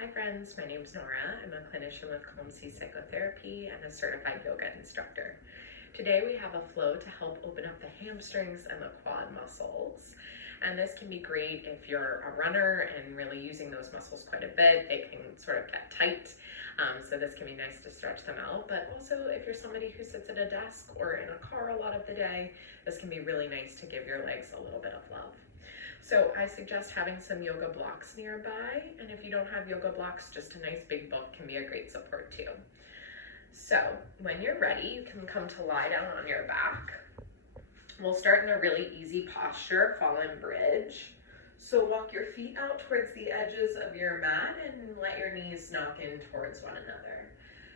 Hi friends, my name is Nora. I'm a clinician with Calm-C Psychotherapy and a certified yoga instructor. Today we have a flow to help open up the hamstrings and the quad muscles. And this can be great if you're a runner and really using those muscles quite a bit. They can sort of get tight, so this can be nice to stretch them out. But also if you're somebody who sits at a desk or in a car a lot of the day, this can be really nice to give your legs a little bit of love. So I suggest having some yoga blocks nearby, and if you don't have yoga blocks, just a nice big book can be a great support too. So when you're ready, you can come to lie down on your back. We'll start in a really easy posture, fallen bridge. So walk your feet out towards the edges of your mat and let your knees knock in towards one another.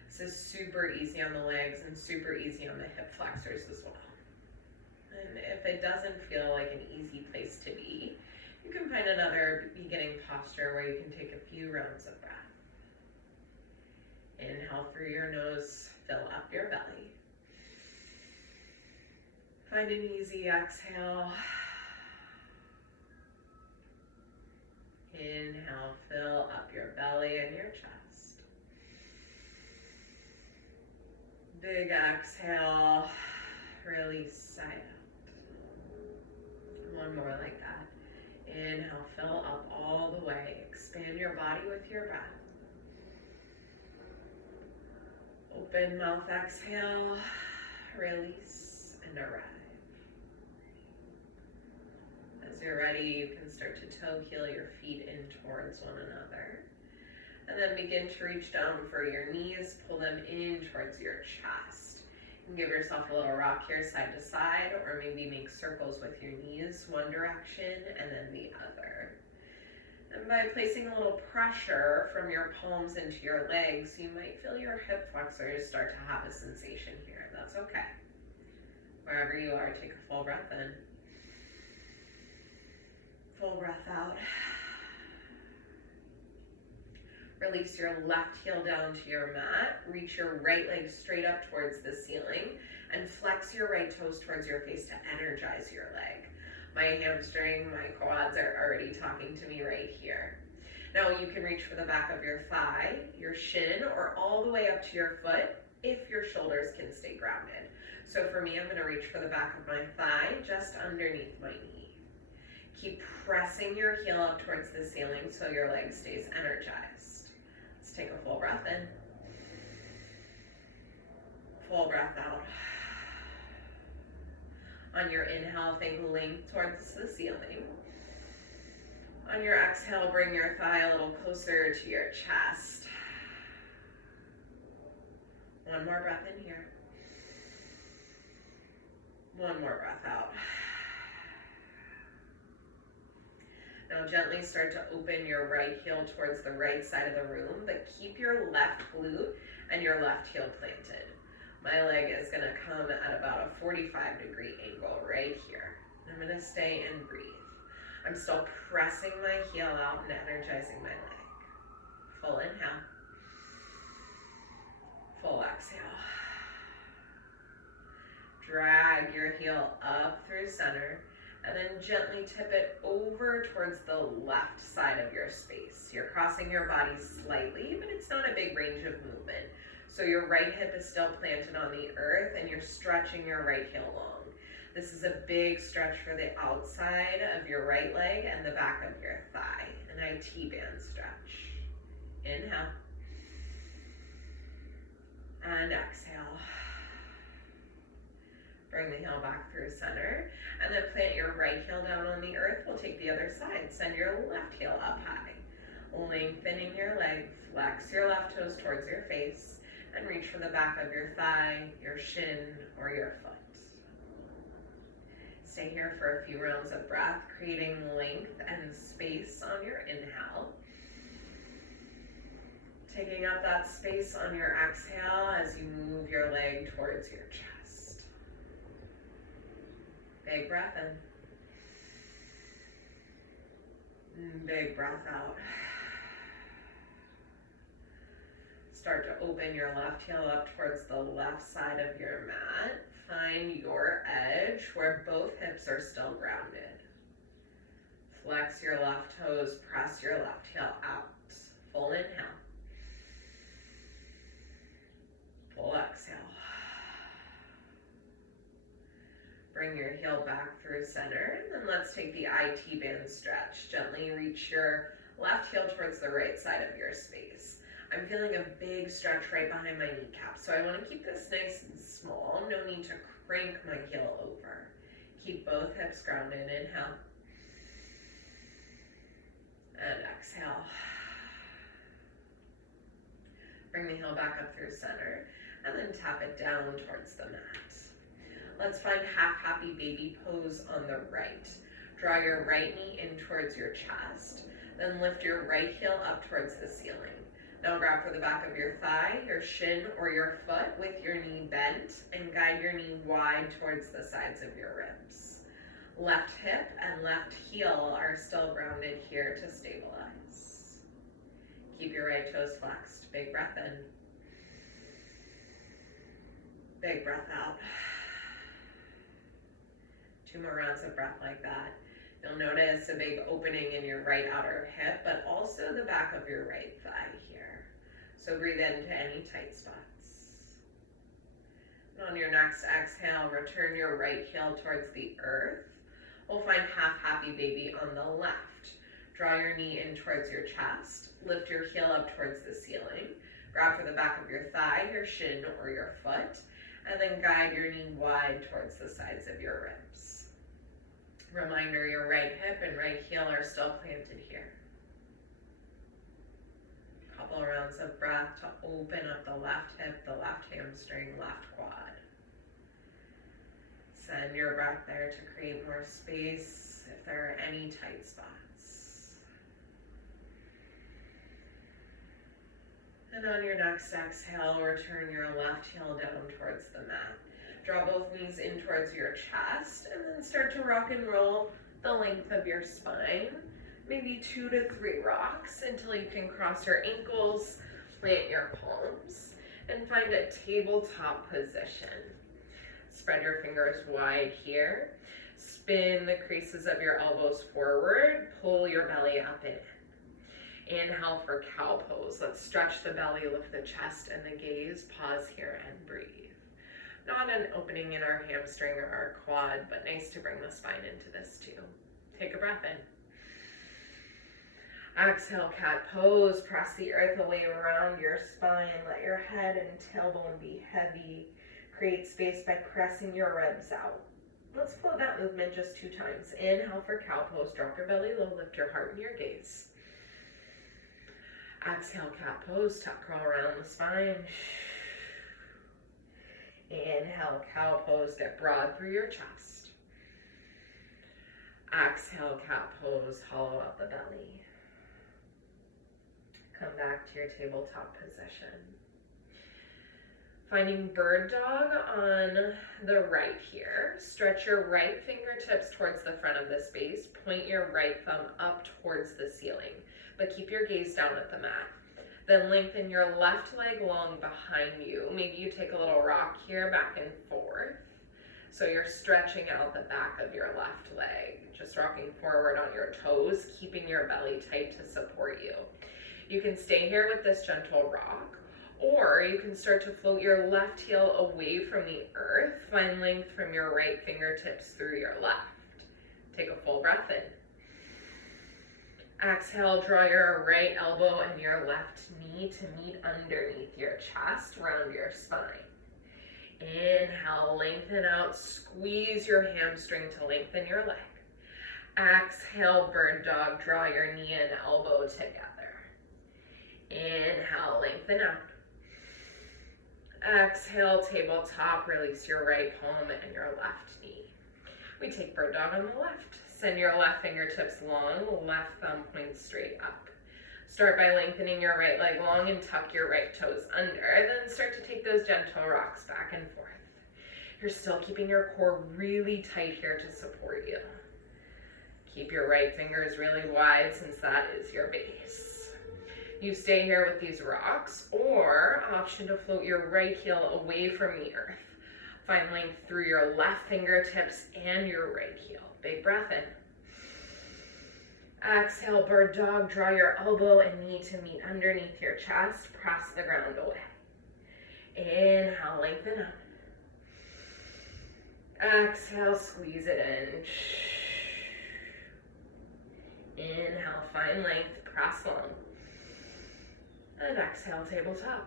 This is super easy on the legs and super easy on the hip flexors as well. And if it doesn't feel like an easy place to be, you can find another beginning posture where you can take a few rounds of breath. Inhale through your nose, fill up your belly. Find an easy exhale. Inhale, fill up your belly and your chest. Big exhale, release side out. One more like that. Inhale, fill up all the way. Expand your body with your breath. Open mouth, exhale, release, and arrive. As you're ready, you can start to toe heel your feet in towards one another. And then begin to reach down for your knees, pull them in towards your chest. And give yourself a little rock here side to side, or maybe make circles with your knees, one direction and then the other. And by placing a little pressure from your palms into your legs, you might feel your hip flexors start to have a sensation here. That's okay. Wherever you are, take a full breath in. Full breath out. Release your left heel down to your mat. Reach your right leg straight up towards the ceiling and flex your right toes towards your face to energize your leg. My hamstring, my quads are already talking to me right here. Now you can reach for the back of your thigh, your shin, or all the way up to your foot if your shoulders can stay grounded. So for me, I'm going to reach for the back of my thigh just underneath my knee. Keep pressing your heel up towards the ceiling so your leg stays energized. Let's take a full breath in. Full breath out. On your inhale, think length towards the ceiling. On your exhale, bring your thigh a little closer to your chest. One more breath in here. One more breath out. Now gently start to open your right heel towards the right side of the room, but keep your left glute and your left heel planted. My leg is going to come at about a 45-degree angle right here. I'm going to stay and breathe. I'm still pressing my heel out and energizing my leg. Full inhale. Full exhale. Drag your heel up through center. And then gently tip it over towards the left side of your space. You're crossing your body slightly, but it's not a big range of movement. So your right hip is still planted on the earth and you're stretching your right heel long. This is a big stretch for the outside of your right leg and the back of your thigh. And I T-band stretch. Inhale. And exhale. Bring the heel back through center, and then plant your right heel down on the earth. We'll take the other side. Send your left heel up high. Lengthening your leg, flex your left toes towards your face, and reach for the back of your thigh, your shin, or your foot. Stay here for a few rounds of breath, creating length and space on your inhale. Taking up that space on your exhale as you move your leg towards your chest. Big breath in. Big breath out. Start to open your left heel up towards the left side of your mat. Find your edge where both hips are still grounded. Flex your left toes, press your left heel out. Full Full inhale. Full exhale. Bring your heel back through center, and then let's take the IT band stretch. Gently reach your left heel towards the right side of your space. I'm feeling a big stretch right behind my kneecap, so I want to keep this nice and small. No need to crank my heel over. Keep both hips grounded. Inhale. And exhale. Bring the heel back up through center, and then tap it down towards the mat. Let's find half happy baby pose on the right. Draw your right knee in towards your chest, then lift your right heel up towards the ceiling. Now grab for the back of your thigh, your shin, or your foot with your knee bent, and guide your knee wide towards the sides of your ribs. Left hip and left heel are still grounded here to stabilize. Keep your right toes flexed. Big breath in. Big breath out. 2 more rounds of breath like that. You'll notice a big opening in your right outer hip, but also the back of your right thigh here. So breathe into any tight spots. And on your next exhale, return your right heel towards the earth. We'll find half happy baby on the left. Draw your knee in towards your chest. Lift your heel up towards the ceiling. Grab for the back of your thigh, your shin, or your foot, and then guide your knee wide towards the sides of your ribs. Reminder, your right hip and right heel are still planted here. Couple rounds of breath to open up the left hip, the left hamstring, left quad. Send your breath there to create more space if there are any tight spots. And on your next exhale, return your left heel down towards the mat. Draw both knees in towards your chest, and then start to rock and roll the length of your spine. Maybe 2 to 3 rocks until you can cross your ankles, plant your palms, and find a tabletop position. Spread your fingers wide here. Spin the creases of your elbows forward. Pull your belly up and in. Inhale for cow pose. Let's stretch the belly, lift the chest and the gaze. Pause here and breathe. Not an opening in our hamstring or our quad, but nice to bring the spine into this too. Take a breath in. Exhale, cat pose. Press the earth away around your spine. Let your head and tailbone be heavy. Create space by pressing your ribs out. Let's flow that movement just 2 times. Inhale for cow pose. Drop your belly low. Lift your heart and your gaze. Exhale, cat pose. Tuck curl around the spine. Inhale, cow pose. Get broad through your chest. Exhale, cat pose. Hollow out the belly. Come back to your tabletop position. Finding bird dog on the right here. Stretch your right fingertips towards the front of the space. Point your right thumb up towards the ceiling, but keep your gaze down at the mat. Then lengthen your left leg long behind you. Maybe you take a little rock here, back and forth. So you're stretching out the back of your left leg, just rocking forward on your toes, keeping your belly tight to support you. You can stay here with this gentle rock, or you can start to float your left heel away from the earth. Find length from your right fingertips through your left. Take a full breath in. Exhale, draw your right elbow and your left knee to meet underneath your chest, round your spine. Inhale, lengthen out, squeeze your hamstring to lengthen your leg. Exhale, bird dog, draw your knee and elbow together. Inhale, lengthen out. Exhale, tabletop, release your right palm and your left knee. We take bird dog on the left. Send your left fingertips long, left thumb points straight up. Start by lengthening your right leg long and tuck your right toes under. Then start to take those gentle rocks back and forth. You're still keeping your core really tight here to support you. Keep your right fingers really wide since that is your base. You stay here with these rocks, or option to float your right heel away from the earth. Find length through your left fingertips and your right heel. Big breath in. Exhale, bird dog. Draw your elbow and knee to meet underneath your chest. Press the ground away. Inhale, lengthen up. Exhale, squeeze it in. Inhale, find length, press long. And exhale, tabletop.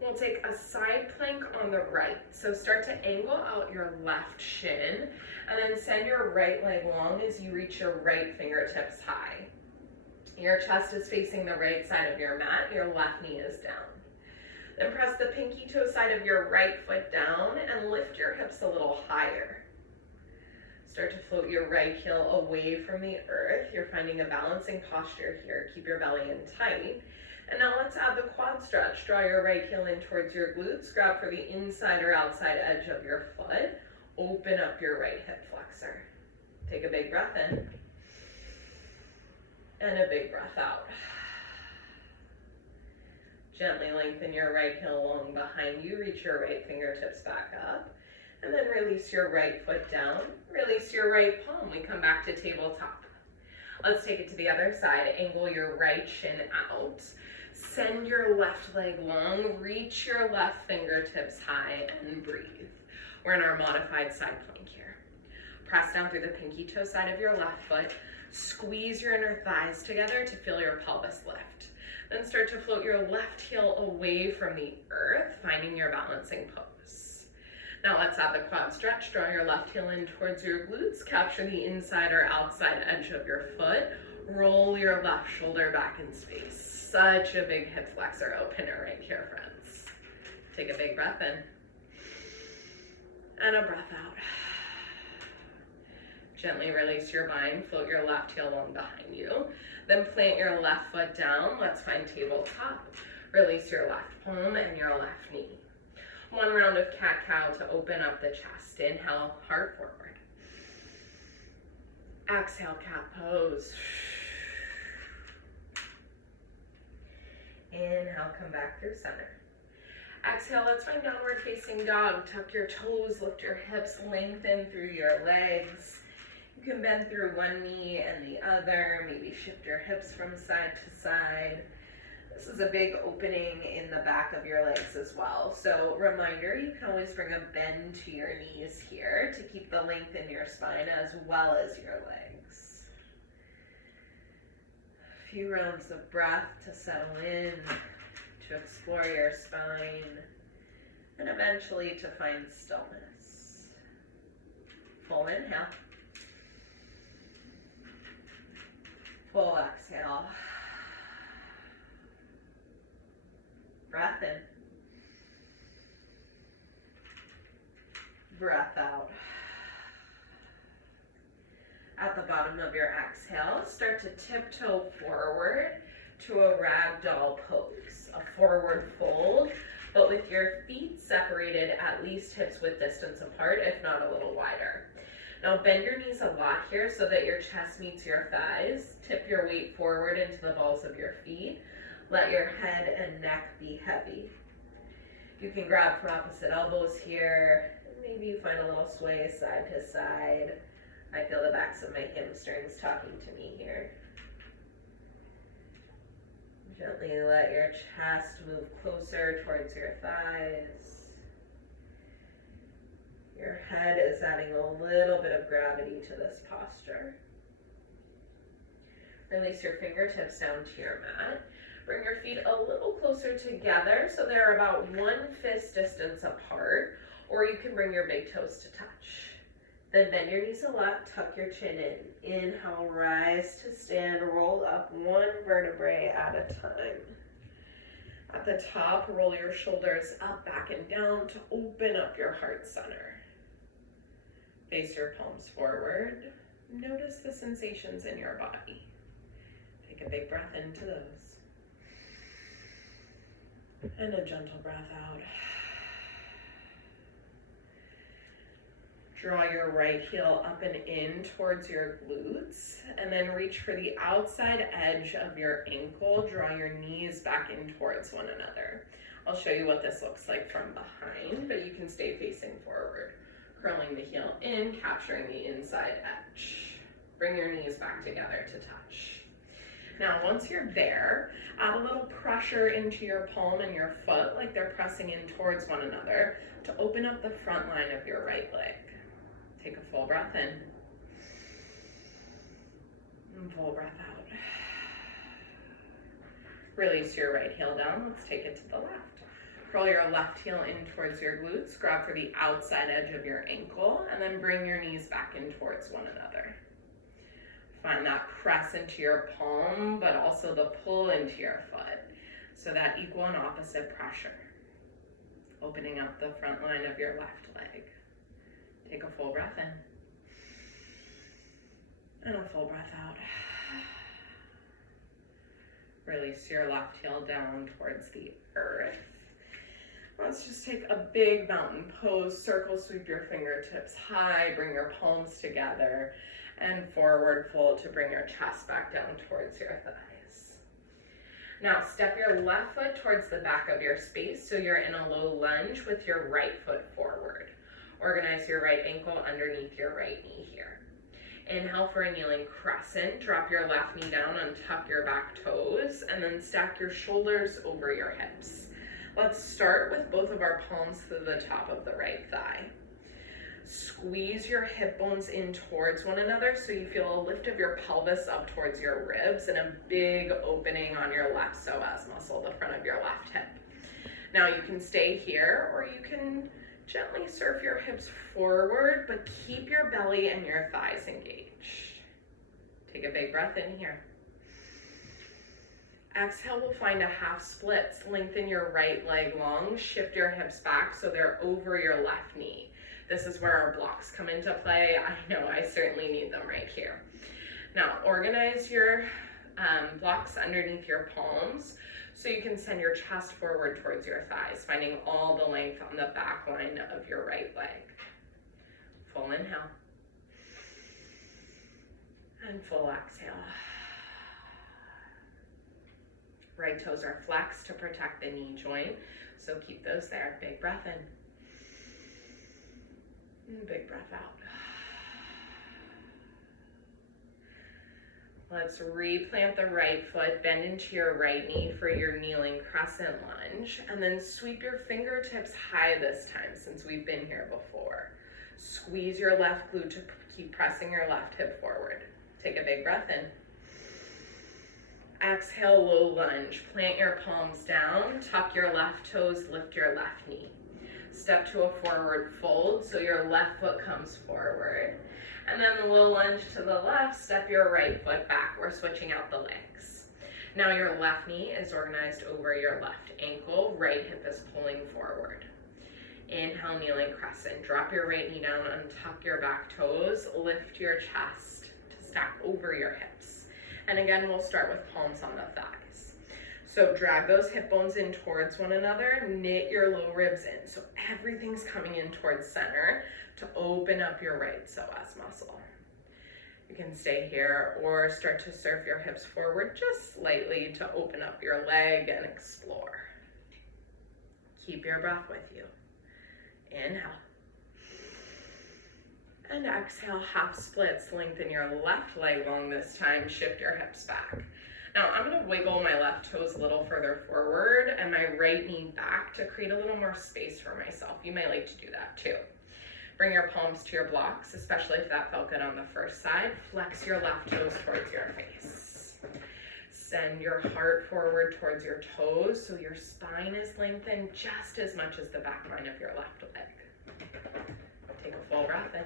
We'll take a side plank on the right. So start to angle out your left shin and then send your right leg long as you reach your right fingertips high. Your chest is facing the right side of your mat, your left knee is down. Then press the pinky toe side of your right foot down and lift your hips a little higher. Start to float your right heel away from the earth. You're finding a balancing posture here. Keep your belly in tight. And now let's add the quad stretch. Draw your right heel in towards your glutes. Grab for the inside or outside edge of your foot. Open up your right hip flexor. Take a big breath in. And a big breath out. Gently lengthen your right heel long behind you. Reach your right fingertips back up. And then release your right foot down. Release your right palm. We come back to tabletop. Let's take it to the other side. Angle your right shin out. Send your left leg long. Reach your left fingertips high and breathe. We're in our modified side plank here. Press down through the pinky toe side of your left foot. Squeeze your inner thighs together to feel your pelvis lift. Then start to float your left heel away from the earth, finding your balancing pose. Now let's add the quad stretch. Draw your left heel in towards your glutes. Capture the inside or outside edge of your foot. Roll your left shoulder back in space. Such a big hip flexor opener right here, friends. Take a big breath in. And a breath out. Gently release your bind. Float your left heel long behind you. Then plant your left foot down. Let's find tabletop. Release your left palm and your left knee. One round of cat-cow to open up the chest. Inhale, heart forward. Exhale, cat pose. Inhale, come back through center. Exhale, let's find downward facing dog. Tuck your toes, lift your hips, lengthen through your legs. You can bend through one knee and the other, maybe shift your hips from side to side. This is a big opening in the back of your legs as well. So reminder, you can always bring a bend to your knees here to keep the length in your spine as well as your legs. A few rounds of breath to settle in, to explore your spine, and eventually to find stillness. Full inhale. Full exhale. Breath in. Breath out. At the bottom of your exhale, start to tiptoe forward to a ragdoll pose, a forward fold, but with your feet separated at least hips width distance apart, if not a little wider. Now bend your knees a lot here so that your chest meets your thighs. Tip your weight forward into the balls of your feet. Let your head and neck be heavy. You can grab from opposite elbows here. Maybe you find a little sway side to side. I feel the backs of my hamstrings talking to me here. Gently let your chest move closer towards your thighs. Your head is adding a little bit of gravity to this posture. Release your fingertips down to your mat. Bring your feet a little closer together so they're about 1 fist distance apart, or you can bring your big toes to touch. Then bend your knees a lot, tuck your chin in. Inhale, rise to stand, roll up 1 vertebrae at a time. At the top, roll your shoulders up, back, and down to open up your heart center. Face your palms forward. Notice the sensations in your body. Take a big breath into those. And a gentle breath out. Draw your right heel up and in towards your glutes, and then reach for the outside edge of your ankle. Draw your knees back in towards one another. I'll show you what this looks like from behind, but you can stay facing forward. Curling the heel in, capturing the inside edge. Bring your knees back together to touch. Now, once you're there, add a little pressure into your palm and your foot, like they're pressing in towards one another, to open up the front line of your right leg. Take a full breath in. And full breath out. Release your right heel down. Let's take it to the left. Curl your left heel in towards your glutes. Grab for the outside edge of your ankle, and then bring your knees back in towards one another. Find that press into your palm, but also the pull into your foot. So that equal and opposite pressure. Opening up the front line of your left leg. Take a full breath in. And a full breath out. Release your left heel down towards the earth. Let's just take a big mountain pose. Circle sweep your fingertips high. Bring your palms together. And forward fold to bring your chest back down towards your thighs. Now step your left foot towards the back of your space so you're in a low lunge with your right foot forward. Organize your right ankle underneath your right knee here. Inhale for a kneeling crescent. Drop your left knee down and tuck your back toes, and then stack your shoulders over your hips. Let's start with both of our palms to the top of the right thigh. Squeeze your hip bones in towards one another so you feel a lift of your pelvis up towards your ribs and a big opening on your left psoas muscle, the front of your left hip. Now you can stay here, or you can gently surf your hips forward, but keep your belly and your thighs engaged. Take a big breath in here. Exhale, we'll find a half splits. Lengthen your right leg long, shift your hips back so they're over your left knee. This is where our blocks come into play. I know I certainly need them right here. Now, organize your blocks underneath your palms so you can send your chest forward towards your thighs, finding all the length on the back line of your right leg. Full inhale. And full exhale. Right toes are flexed to protect the knee joint, so keep those there. Big breath in. And big breath out. Let's replant the right foot, bend into your right knee for your kneeling crescent lunge, and then sweep your fingertips high this time since we've been here before. Squeeze your left glute to keep pressing your left hip forward. Take a big breath in. Exhale, low lunge. Plant your palms down, tuck your left toes, lift your left knee. Step to a forward fold so your left foot comes forward. And then low lunge to the left, step your right foot back. We're switching out the legs. Now your left knee is organized over your left ankle, right hip is pulling forward. Inhale, kneeling crescent. Drop your right knee down, untuck your back toes, lift your chest to stack over your hips. And again, we'll start with palms on the thighs. So drag those hip bones in towards one another, knit your low ribs in. So everything's coming in towards center to open up your right psoas muscle. You can stay here or start to surf your hips forward just slightly to open up your leg and explore. Keep your breath with you. Inhale. And exhale, half splits. Lengthen your left leg long this time. Shift your hips back. Now I'm going to wiggle my left toes a little further forward and my right knee back to create a little more space for myself. You might like to do that too. Bring your palms to your blocks, especially if that felt good on the first side. Flex your left toes towards your face. Send your heart forward towards your toes so your spine is lengthened just as much as the back line of your left leg. Take a full breath in.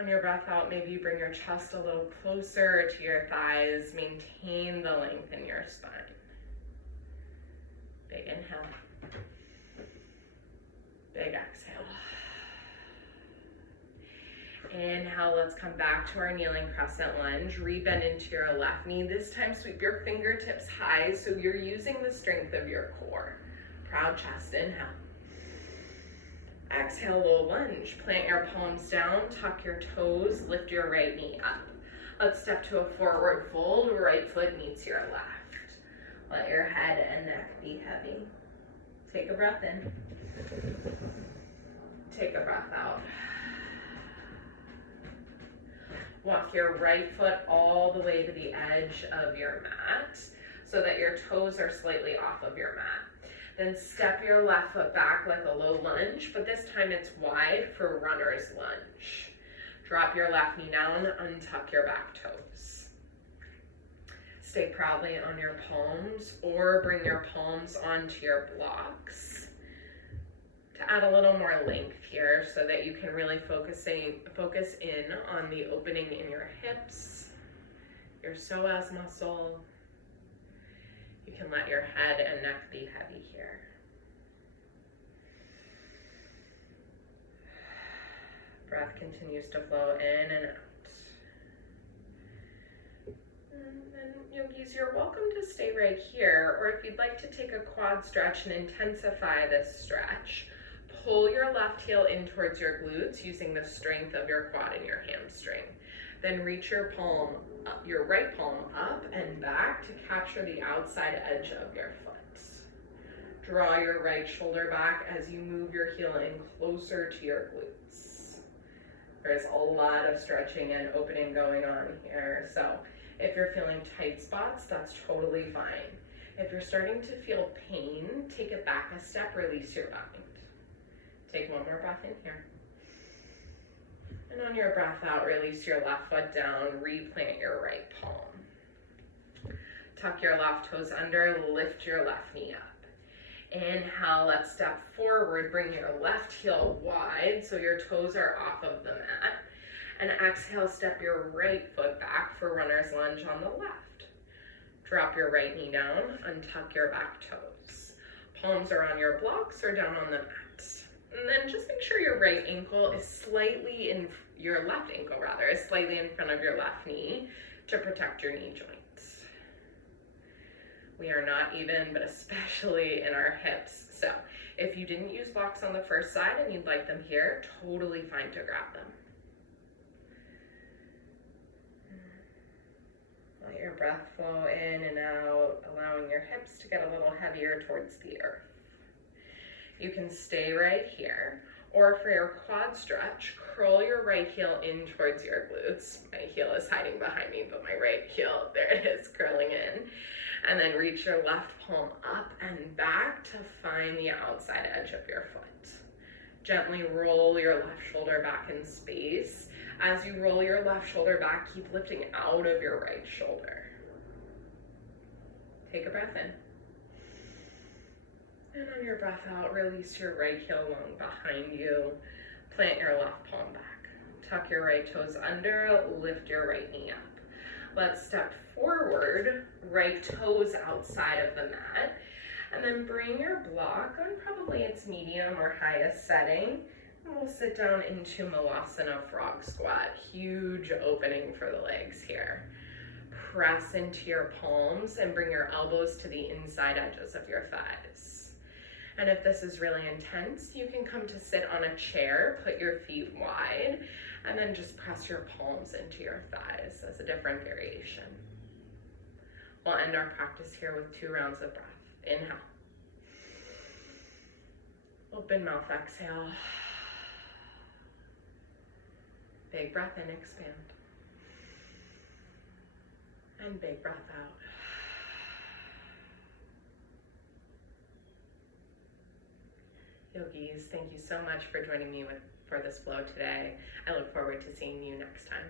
On your breath out, maybe you bring your chest a little closer to your thighs. Maintain the length in your spine. Big inhale. Big exhale. Inhale, let's come back to our kneeling crescent lunge. Rebend into your left knee. This time, sweep your fingertips high so you're using the strength of your core. Proud chest, inhale. Exhale, low lunge. Plant your palms down, tuck your toes, lift your right knee up. Let's step to a forward fold. Right foot meets your left. Let your head and neck be heavy. Take a breath in. Take a breath out. Walk your right foot all the way to the edge of your mat so that your toes are slightly off of your mat. Then step your left foot back like a low lunge, but this time it's wide for runner's lunge. Drop your left knee down, untuck your back toes. Stay proudly on your palms or bring your palms onto your blocks to add a little more length here so that you can really focus in on the opening in your hips, your psoas muscle. You can let your head and neck be heavy here. Breath continues to flow in and out. And then yogis, you're welcome to stay right here, or if you'd like to take a quad stretch and intensify this stretch, pull your left heel in towards your glutes using the strength of your quad and your hamstring. Then reach your right palm up and back to capture the outside edge of your foot. Draw your right shoulder back as you move your heel in closer to your glutes. There's a lot of stretching and opening going on here, so if you're feeling tight spots, that's totally fine. If you're starting to feel pain, take it back a step, release your mind. Take one more breath in here. And on your breath out, release your left foot down, replant your right palm. Tuck your left toes under, lift your left knee up. Inhale, let's step forward, bring your left heel wide so your toes are off of the mat. And exhale, step your right foot back for runner's lunge on the left. Drop your right knee down, untuck your back toes. Palms are on your blocks or down on the mat. And then just make sure your right ankle is slightly in, your left ankle rather, is slightly in front of your left knee to protect your knee joints. We are not even, but especially in our hips. So if you didn't use blocks on the first side and you'd like them here, totally fine to grab them. Let your breath flow in and out, allowing your hips to get a little heavier towards the earth. You can stay right here, or for your quad stretch, curl your right heel in towards your glutes. My heel is hiding behind me, but my right heel, there it is, curling in. And then reach your left palm up and back to find the outside edge of your foot. Gently roll your left shoulder back in space. As you roll your left shoulder back, keep lifting out of your right shoulder. Take a breath in. And on your breath out, release your right heel long behind you. Plant your left palm back. Tuck your right toes under, lift your right knee up. Let's step forward, right toes outside of the mat. And then bring your block on probably its medium or highest setting. And we'll sit down into Malasana Frog Squat. Huge opening for the legs here. Press into your palms and bring your elbows to the inside edges of your thighs. And if this is really intense, you can come to sit on a chair, put your feet wide, and then just press your palms into your thighs as a different variation. We'll end our practice here with 2 rounds of breath. Inhale. Open mouth, exhale. Big breath in, expand. And big breath out. Yogis, thank you so much for joining me for this flow today. I look forward to seeing you next time.